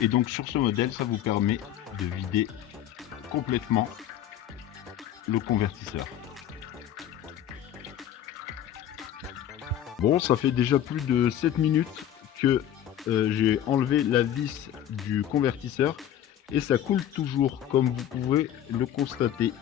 Et donc sur ce modèle, ça vous permet de vider complètement le convertisseur. Bon, ça fait déjà plus de 7 minutes que j'ai enlevé la vis du convertisseur et ça coule toujours, comme vous pouvez le constater.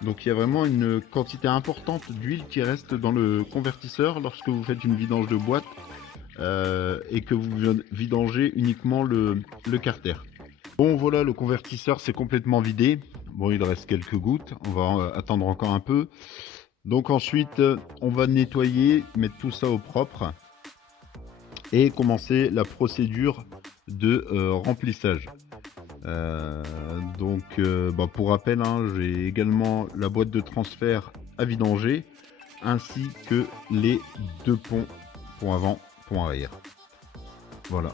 Donc il y a vraiment une quantité importante d'huile qui reste dans le convertisseur lorsque vous faites une vidange de boîte et que vous vidangez uniquement le carter. Bon voilà, le convertisseur c'est complètement vidé. Bon, il reste quelques gouttes, on va attendre encore un peu. Donc ensuite, on va nettoyer, mettre tout ça au propre et commencer la procédure de remplissage. Pour rappel, hein, j'ai également la boîte de transfert à vidanger ainsi que les deux ponts, pont avant, pont arrière. Voilà.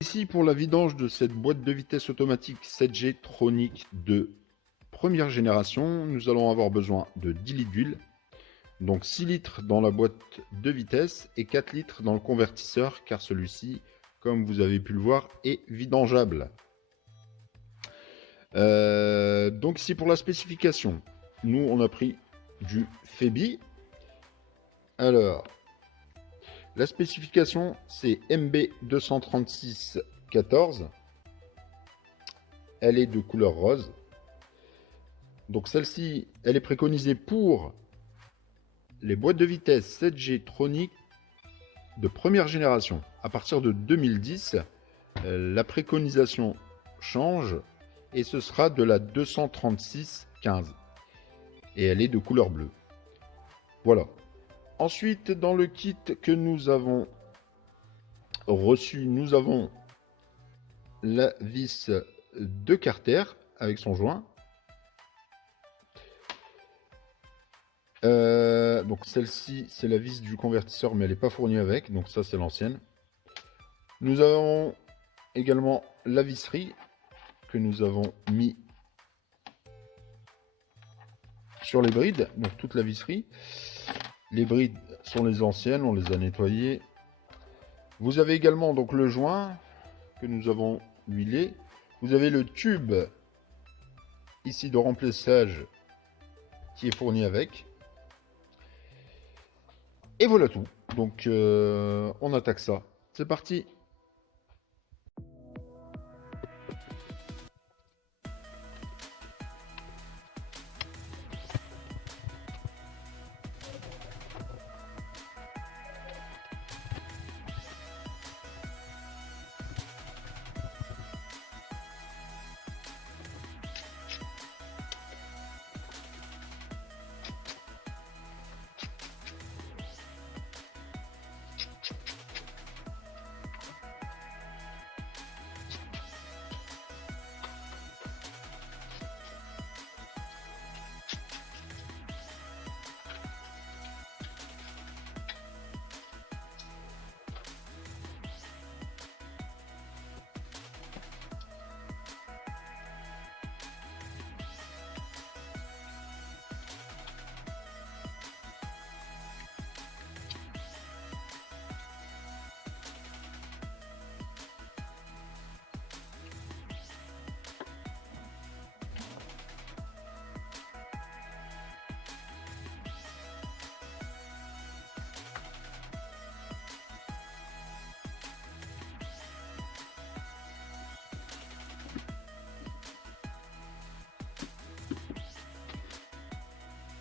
Ici pour la vidange de cette boîte de vitesse automatique 7G Tronic de première génération, nous allons avoir besoin de 10 litres d'huile, donc 6 litres dans la boîte de vitesse et 4 litres dans le convertisseur car celui-ci, comme vous avez pu le voir, est vidangeable. Donc ici pour la spécification, nous on a pris du Febi. Alors, la spécification c'est MB236-14, elle est de couleur rose. Donc celle-ci, elle est préconisée pour les boîtes de vitesse 7G Tronic de première génération. À partir de 2010, la préconisation change et ce sera de la 236-15. Et elle est de couleur bleue. Voilà. Ensuite, dans le kit que nous avons reçu, nous avons la vis de Carter avec son joint. Donc celle-ci, c'est la vis du convertisseur, mais elle n'est pas fournie avec. Donc ça, c'est l'ancienne. Nous avons également la visserie que nous avons mis sur les brides. Donc toute la visserie. Les brides sont les anciennes, on les a nettoyées. Vous avez également donc le joint que nous avons huilé. Vous avez le tube ici de remplissage qui est fourni avec. Et voilà tout. Donc on attaque ça. C'est parti.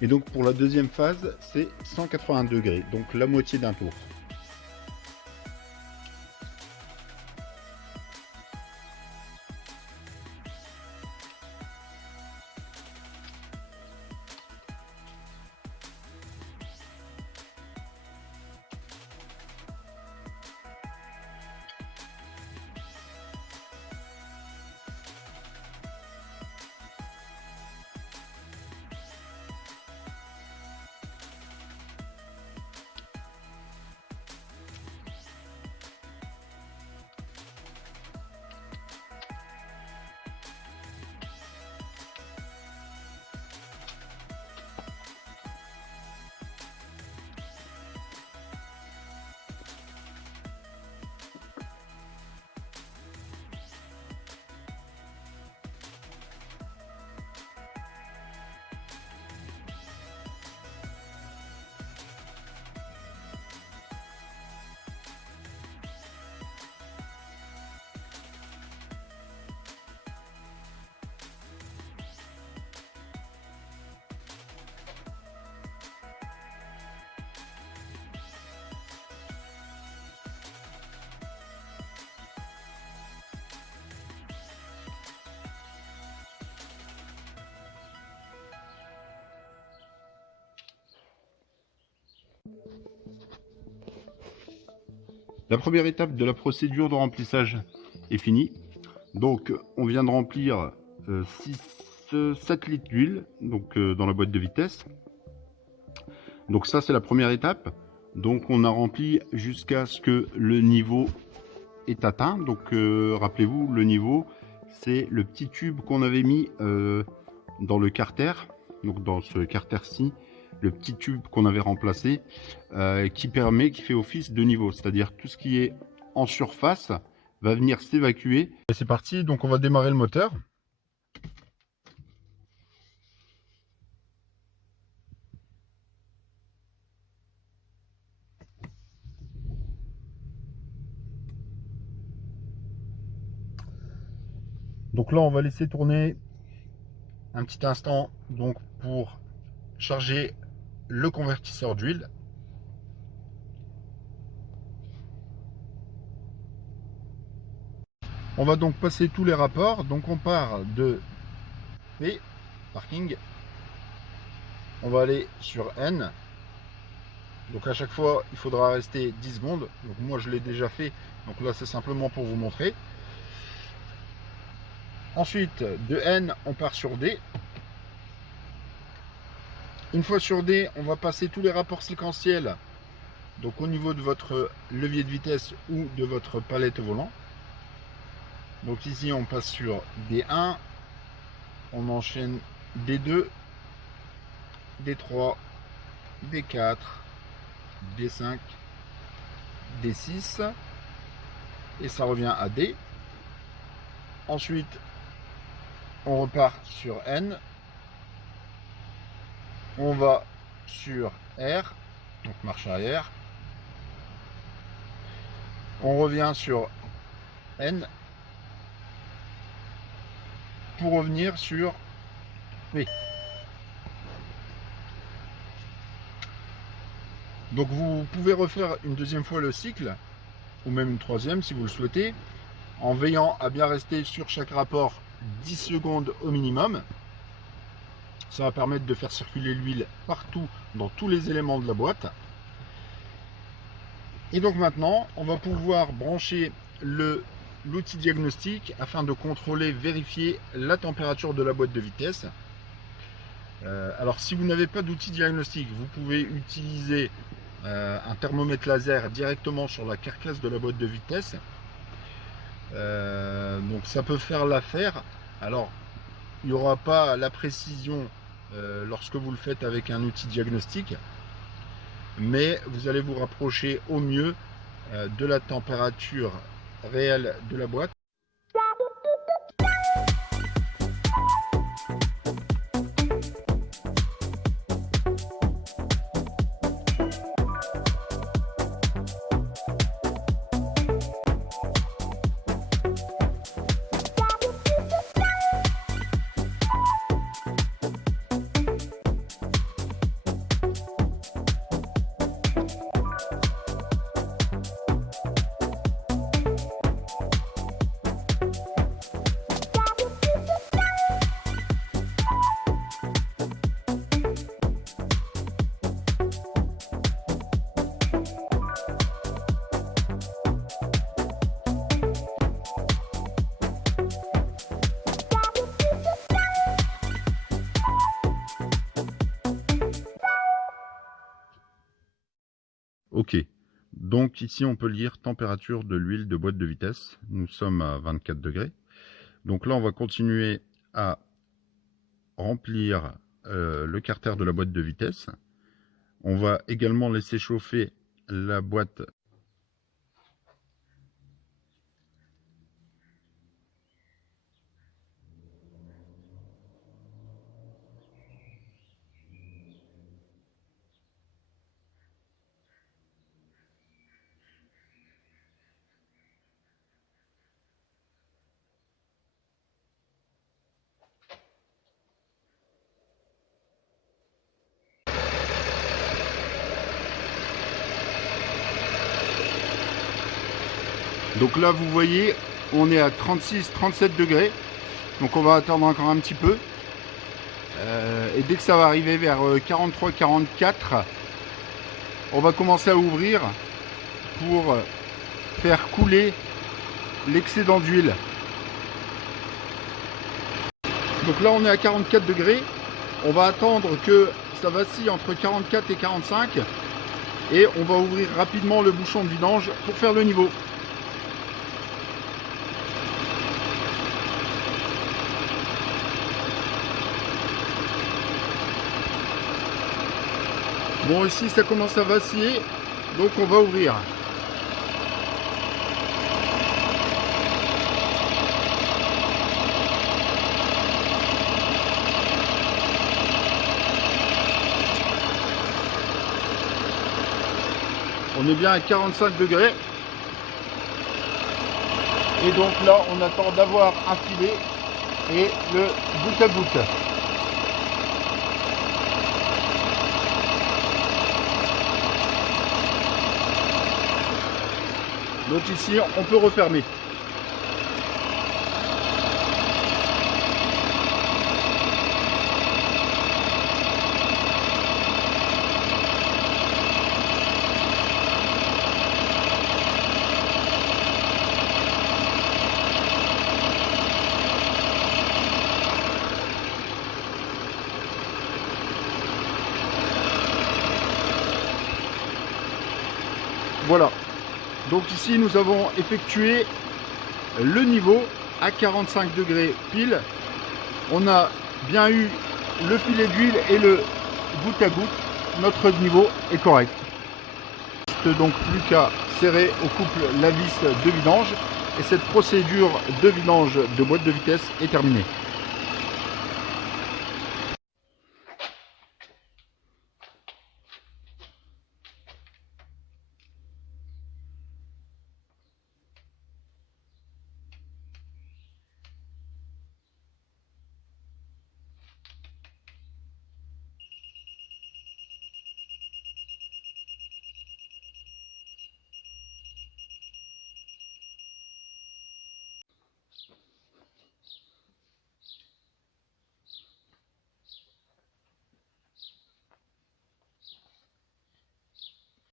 Et donc pour la deuxième phase, c'est 180 degrés, donc la moitié d'un tour. La première étape de la procédure de remplissage est finie. Donc on vient de remplir 7 litres d'huile dans la boîte de vitesse. Donc ça c'est la première étape. Donc on a rempli jusqu'à ce que le niveau est atteint. Donc rappelez-vous, le niveau c'est le petit tube qu'on avait mis dans le carter. Donc dans ce carter-ci, le petit tube qu'on avait remplacé qui fait office de niveau, c'est-à-dire tout ce qui est en surface va venir s'évacuer. Et c'est parti, donc on va démarrer le moteur. Donc là on va laisser tourner un petit instant donc pour charger le convertisseur d'huile. On va donc passer tous les rapports. Donc on part de P, parking. On va aller sur N. Donc à chaque fois il faudra rester 10 secondes. Donc moi je l'ai déjà fait. Donc là c'est simplement pour vous montrer. Ensuite de N on part sur D. Une fois sur D, on va passer tous les rapports séquentiels, donc au niveau de votre levier de vitesse ou de votre palette au volant. Donc ici on passe sur D1, on enchaîne D2, D3, D4, D5, D6 et ça revient à D. Ensuite on repart sur N. On va sur R, donc marche arrière. On revient sur N pour revenir sur P. Donc vous pouvez refaire une deuxième fois le cycle, ou même une troisième si vous le souhaitez, en veillant à bien rester sur chaque rapport 10 secondes au minimum. Ça va permettre de faire circuler l'huile partout dans tous les éléments de la boîte. Et donc maintenant, on va pouvoir brancher l'outil diagnostic afin de contrôler, vérifier la température de la boîte de vitesse. Alors si vous n'avez pas d'outil diagnostic, vous pouvez utiliser un thermomètre laser directement sur la carcasse de la boîte de vitesse. Donc ça peut faire l'affaire. Alors il n'y aura pas la précision lorsque vous le faites avec un outil diagnostic, mais vous allez vous rapprocher au mieux de la température réelle de la boîte. Ok, donc ici on peut lire température de l'huile de boîte de vitesse. Nous sommes à 24 degrés. Donc là on va continuer à remplir le carter de la boîte de vitesse. On va également laisser chauffer la boîte. Donc là vous voyez on est à 36-37 degrés, donc on va attendre encore un petit peu et dès que ça va arriver vers 43-44 on va commencer à ouvrir pour faire couler l'excédent d'huile. Donc là on est à 44 degrés, on va attendre que ça vacille entre 44 et 45 et on va ouvrir rapidement le bouchon de vidange pour faire le niveau. Bon, ici ça commence à vaciller, donc on va ouvrir. On est bien à 45 degrés. Et donc là, on attend d'avoir un filet et le goutte à goutte. Donc ici, on peut refermer. Voilà. Donc ici, nous avons effectué le niveau à 45 degrés pile. On a bien eu le filet d'huile et le goutte à goutte. Notre niveau est correct. Il ne reste donc plus qu'à serrer au couple la vis de vidange. Et cette procédure de vidange de boîte de vitesse est terminée.